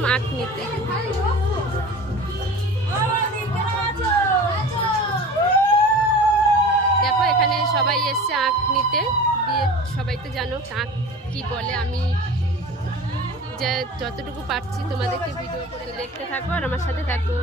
এসেছিলাম আখ নিতে। দেখো এখানে সবাই এসছে আখ নিতে। দিয়ে সবাই তো জানো আখ কি বলে, আমি যে যতটুকু পারছি তোমাদেরকে ভিডিও করে দেখতে থাকো আর আমার সাথে থাকো।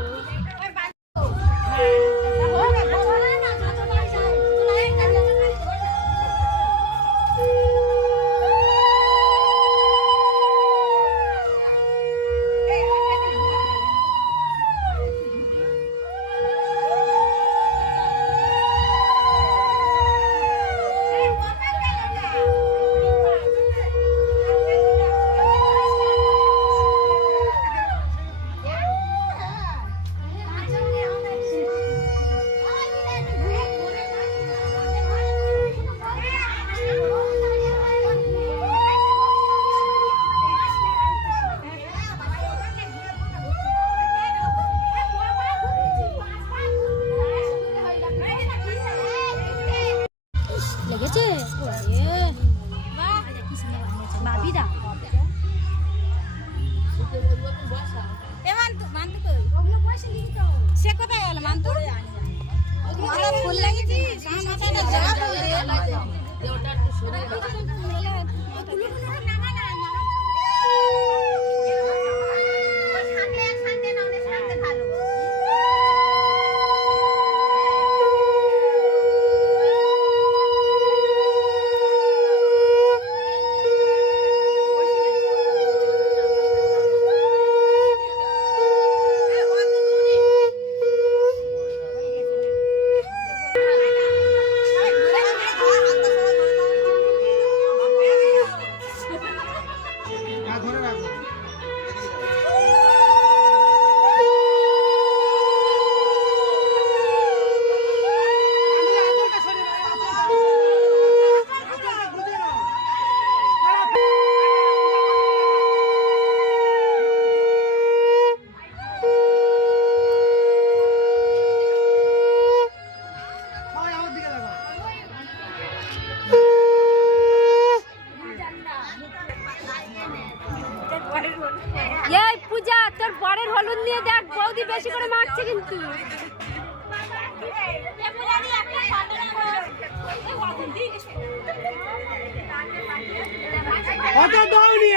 পূজা তোর বরের হলুদ নিয়ে দেখ, বৌদি বেশি করে মারছে কিন্তু।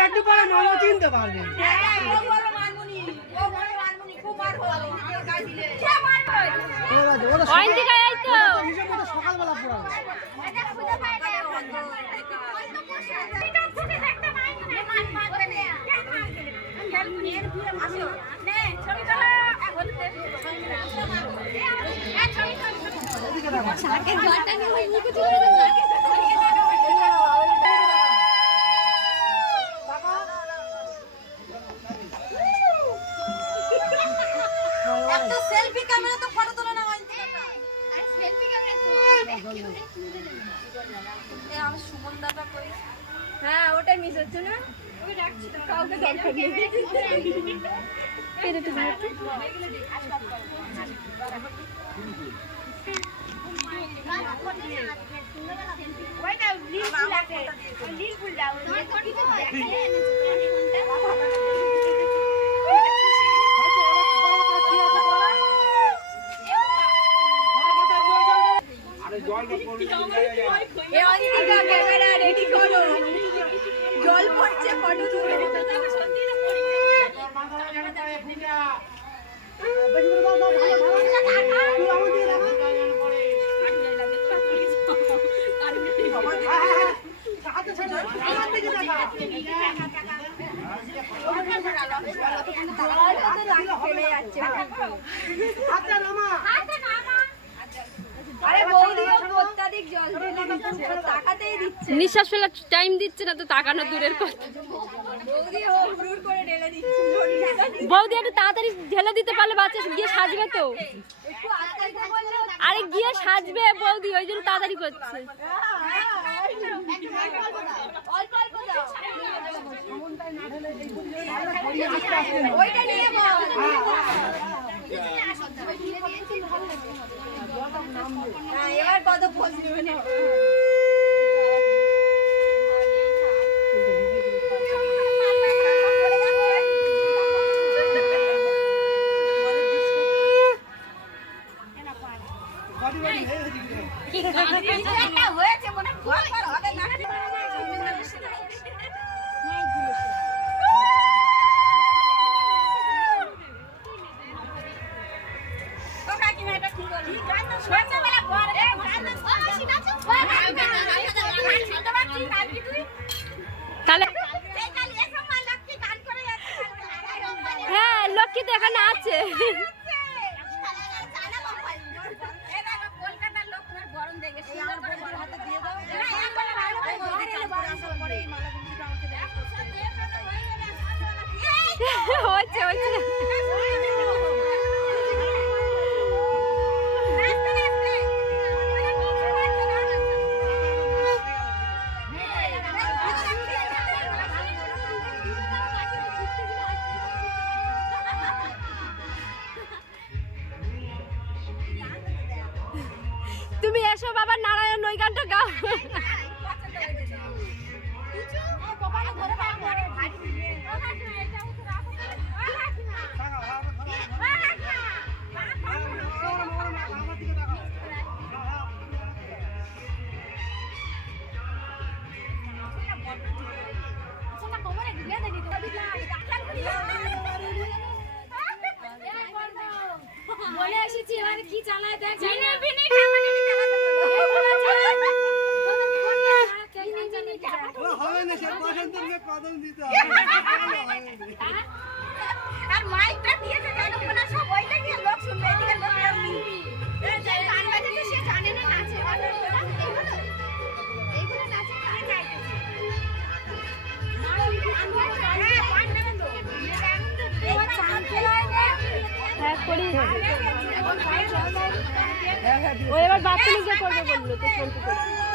একটু পরে নলো চিনতে পারবে। সকালবেলা পড়া সেলফি ক্যামেরা তো ফটো তোলা না হয়। সেলফি ক্যামেরা তো আমি সুমন দাদা কই। হ্যাঁ ওটাই মিস হচ্ছে না, ওই রাখছি তো কাউকে দরকার নেই। এটা তো ধরতে ওইটা নীল ফুল আছে, নীল ফুল দাও তোমার তো কিছু দেখে জল পড়ছে ফটো তুলে নিঃশ্বাস ফেলার টাইম দিচ্ছে না তো, তাকানো দূরের কথা। বৌদি একটু তাড়াতাড়ি ঢেলে দিতে পারলে বাচ্চা গিয়ে সাজবে তো। আরে গিয়ে সাজবে বৌদি, ওই জন্য তাড়াতাড়ি করছে। এবার কত পোজ নেবে না। হয়েছে মনে ঘর ঘর হবে না তো কাকিমা এটা কি বলি সন্ধ্যাবেলা ঘরে তাহলে হ্যাঁ লক্ষ্মী তো এখানে আছে। হচ্ছে হচ্ছে তুমি এসো বাবা নারায়ণ ওই গানটা গাও। বলে এসেছি এবারে কি চালায় দেখ হবে না, সে বসন্তের কদম দিতে হবে। আর মাইকটা দিয়েছে জানো না সব ওইটা কি লোক শুনবে এদিকে লোক শুনবি যে গান বাজাতে সে জানে না নাচে এইগুলো নাচে কি চাইতেছে হ্যাঁ করি ও এবার বাথরুমে যে করবে বললো তো ফোন করে